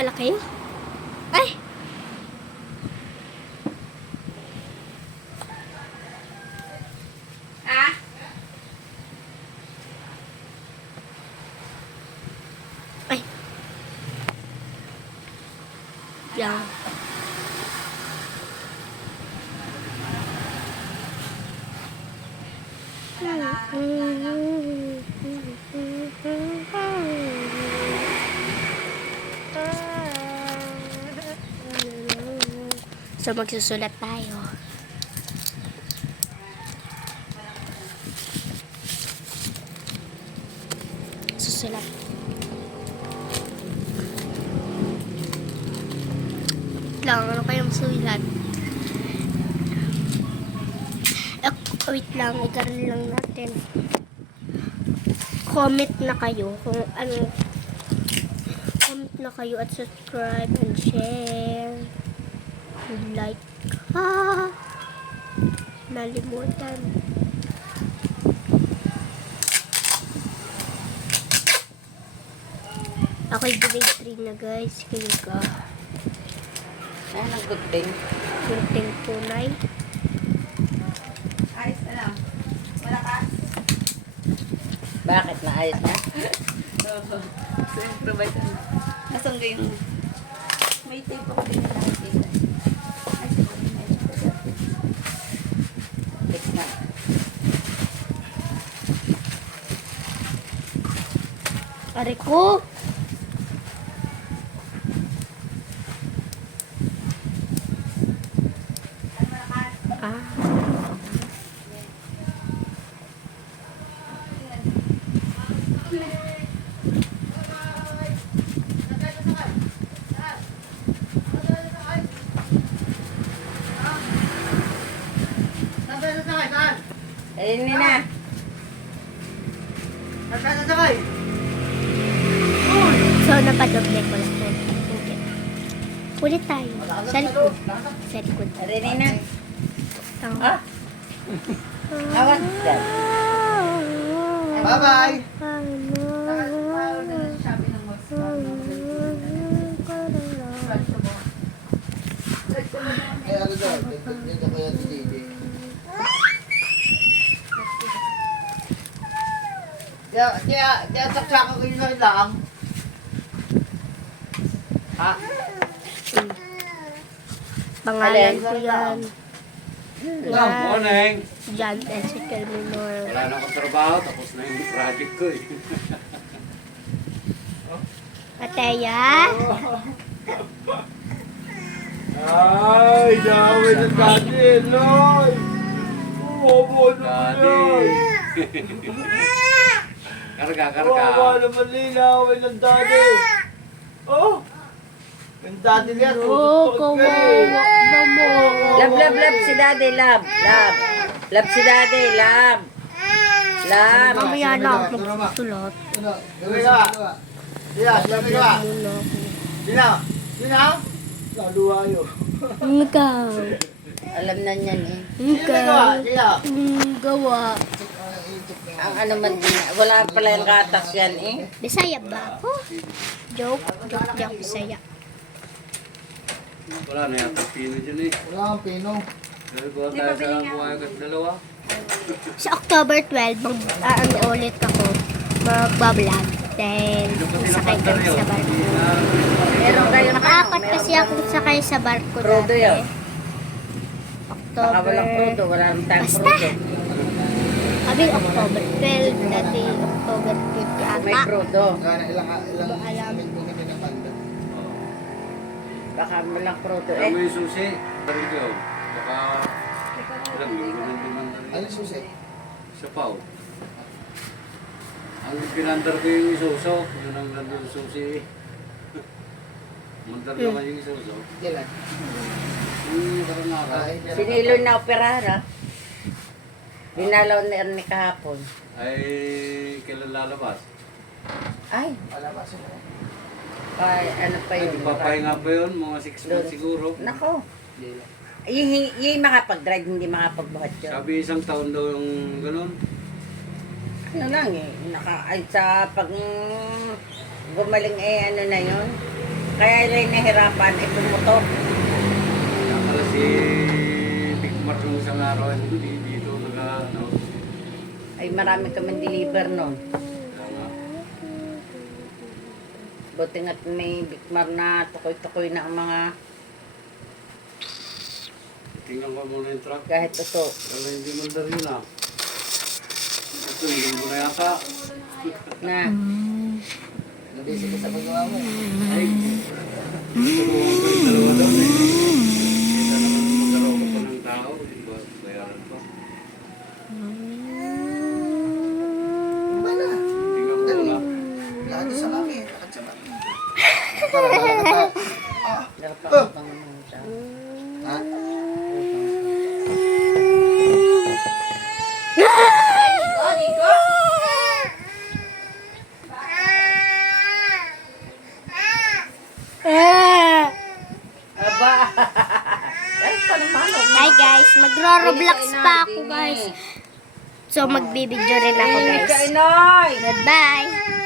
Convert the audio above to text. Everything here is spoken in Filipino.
palaki. Ay! Ah? Ay! Yan. So, magsusulat tayo. Susulat. Lang, ano kayong sulat? Wait lang, ikaroon lang natin. Comment na kayo kung ano. Comment na kayo at subscribe and share. And like. Nalimutan. Ako'y grade 3 na guys. Kayo ka. Ano ang good thing? Kunting tunay. Ayos na lang. Malakas. Bakit? Naayos na? Oo. So, improvise na. Nasaan ko yung... May tape ako din na nakikita. Ay, siguro may tape. Fix na. Ari ko. Ah. Ayun na. So, napadoble ko lang po. Okay. Ulit tayo. Sa likod. Sa likod. Ayun na. Tama. Ah? Awan. Dyan. Bye-bye! Eh, ano daw? Dito kaya si JJ. Kaya saksakan ko yun lang. Ha? Pangalan ko yan. Good morning! John Ezekiel Minor. Wala na akong trabaho, tapos na yung project ko eh. Ateya? Ay, dami ng dati, Loy! Umobo Daddy! Karga, karga. naman linaw, may ng dati. Oh! Yung dati niya, Oh, tutok ka eh. kawawa naman. Love, love, love si daddy. Love, love. Love si daddy. Love. Love. Mamaya na ako magsusulat. Gawin ka. Sila, sila ka. Muna ako. Sila, sila. Saluha yun. Ikaw. Alam na niyan eh. Ikaw. Sila. Gawa. Ang ano man din. Wala pala yung katas yan eh. Bisaya ba ako? Joke. Joke lang Bisaya. Wala na yata pino dyan eh. Wala kang pino. Dahil ko tayo sa buhay at dalawa. Sa October 12, ano ulit ako. Magbablog. Then, sakay kami sa barko. Meron kayong Nakaapat kasi akong sakay sa barko Crudo dati. yun. Baka walang October. crudo. Wala rin tayong Basta. crudo. Sabi October 12, dati October 50 May ata. crudo. Ilang Alam. kung hindi na banda. Baka walang crudo Alam mo eh. yung susi? Sabi ko, baka ilang linggo na naman Ano susi? sa pau. Ang pinandar ko yung isuso, yun ang nandun yung susi. Mandar naman yung isuso. Kailan? Yung parang araw. Sinilo na operara. Dinalaw ni Ernie kahapon. Ay, kailan lalabas? Ay, Wala ba sila? ano pa Ay, yun? papahinga pa yun, mga 6 months siguro. Nako. Yung makapag-drive, hindi makapagbuhat yun. Sabi isang taon daw yung ganun. Ano lang eh, ay sa pag gumaling eh, ano na yun, Kaya rin nahirapan itong motor. Kaya pala si Big Mar nung isang araw, hindi dito ano. Ay marami kami deliver nun. Kaya nga. Buti nga't may bikmar na tukoy-tukoy na ang mga Tingnan ko muna yung truck. kahit ito. Wala hindi mo rin ah. Ito, hindi mo na yata. Na. Nabisi ko sa paggawa mo. Ay, tulungan ko yung dalawa daw eh. Kaya naman magkaroon ko pa ng tao, di ba? Bayaran pa. Wala. Tingnan ko muna. Lagi sa langit. Lakad sa langit. Darapang siya. Ha? Aba. Ay, paano? Hi guys, magro-roblox pa ako guys. So magbibideo rin ako guys. Inay! Goodbye.